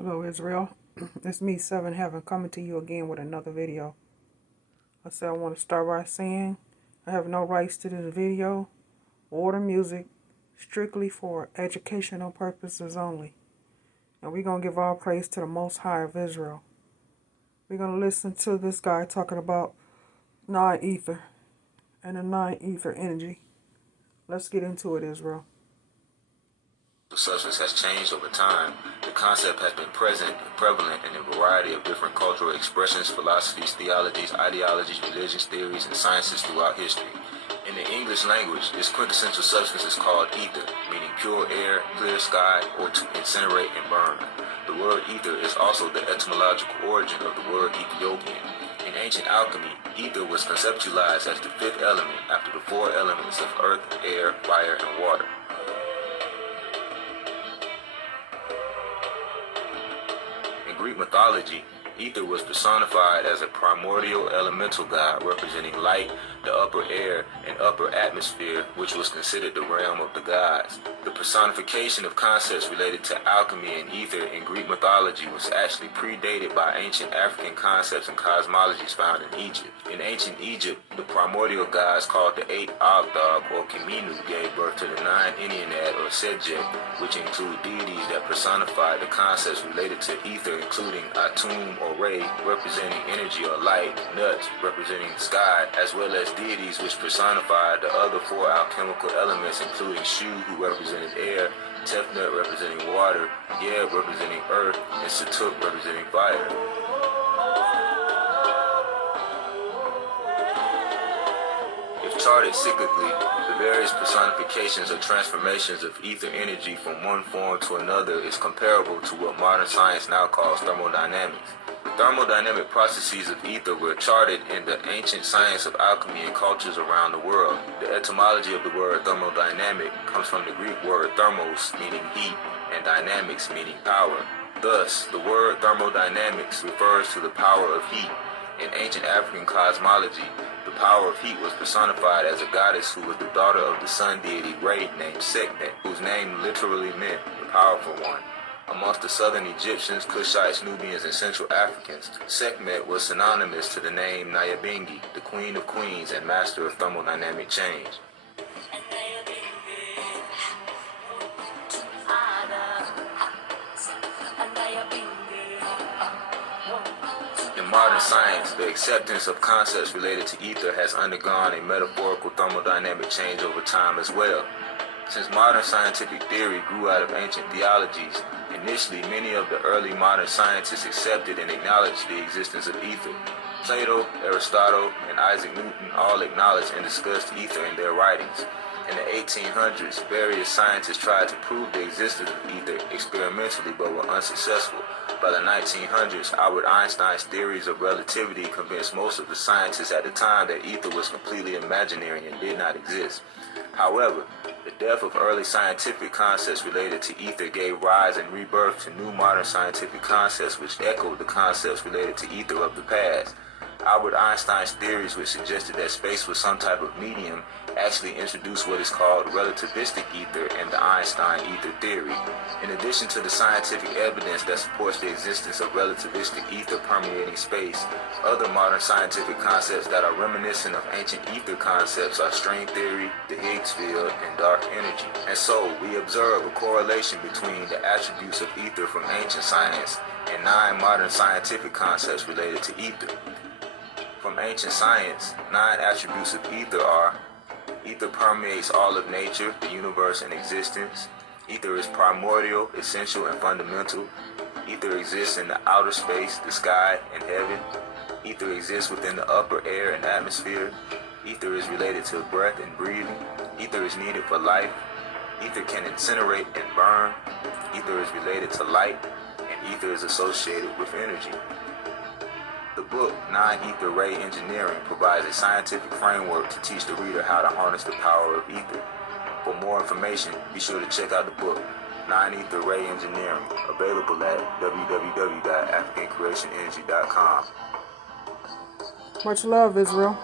Hello Israel, it's me, Seven Heaven, coming to you again with another video. I want to start by saying I have no rights to this video or the music, strictly for educational purposes only. And we're going to give all praise to the Most High of Israel. We're going to listen to this guy talking about non-ether and the non-ether energy. Let's get into it, Israel. The substance has changed over time. The concept has been present and prevalent in a variety of different cultural expressions, philosophies, theologies, ideologies, religions, theories, and sciences throughout history. In the English language, this quintessential substance is called ether, meaning pure air, clear sky, or to incinerate and burn. The word ether is also the etymological origin of the word Ethiopian. In ancient alchemy, ether was conceptualized as the fifth element after the four elements of earth, air, fire, and water. In Greek mythology, ether was personified as a primordial elemental god representing light, the upper air, and upper atmosphere, which was considered the realm of the gods. The personification of concepts related to alchemy and ether in Greek mythology was actually predated by ancient African concepts and cosmologies found in Egypt. In ancient Egypt, the primordial gods called the eight Agdog or Keminu gave birth to the nine Ennead or Sedjet, which include deities that personify the concepts related to ether, including Atum or Re, representing energy or light, Nut, representing the sky, as well as deities which personified the other four alchemical elements, including Shu, who represented air, Tefnut representing water, Yeb representing earth, and Satuk representing fire. If charted cyclically, the various personifications or transformations of ether energy from one form to another is comparable to what modern science now calls thermodynamics. The thermodynamic processes of ether were charted in the ancient science of alchemy and cultures around the world. The etymology of the word thermodynamic comes from the Greek word thermos, meaning heat, and dynamics, meaning power. Thus, the word thermodynamics refers to the power of heat. In ancient African cosmology, the power of heat was personified as a goddess who was the daughter of the sun deity Re, named Sekhmet, whose name literally meant the powerful one. Amongst the southern Egyptians, Kushites, Nubians, and Central Africans, Sekhmet was synonymous to the name Nyabingi, the queen of queens and master of thermodynamic change. In modern science, the acceptance of concepts related to ether has undergone a metaphorical thermodynamic change over time as well. Since modern scientific theory grew out of ancient theologies, initially many of the early modern scientists accepted and acknowledged the existence of ether. Plato, Aristotle, and Isaac Newton all acknowledged and discussed ether in their writings. In the 1800s, various scientists tried to prove the existence of ether experimentally but were unsuccessful. By the 1900s, Albert Einstein's theories of relativity convinced most of the scientists at the time that ether was completely imaginary and did not exist. However, the death of early scientific concepts related to ether gave rise and rebirth to new modern scientific concepts which echoed the concepts related to ether of the past. Albert Einstein's theories, which suggested that space was some type of medium, actually introduced what is called relativistic ether and the Einstein ether theory. In addition to the scientific evidence that supports the existence of relativistic ether permeating space, other modern scientific concepts that are reminiscent of ancient ether concepts are string theory, the Higgs field, and dark energy. And so, we observe a correlation between the attributes of ether from ancient science and 9 modern scientific concepts related to ether. From ancient science, 9 attributes of ether are: ether permeates all of nature, the universe, and existence. Ether is primordial, essential, and fundamental. Ether exists in the outer space, the sky, and heaven. Ether exists within the upper air and atmosphere. Ether is related to breath and breathing. Ether is needed for life. Ether can incinerate and burn. Ether is related to light, and ether is associated with energy. The book, Non-Ether Ray Engineering, provides a scientific framework to teach the reader how to harness the power of ether. For more information, be sure to check out the book, Non-Ether Ray Engineering, available at www.africancreationenergy.com. Much love, Israel.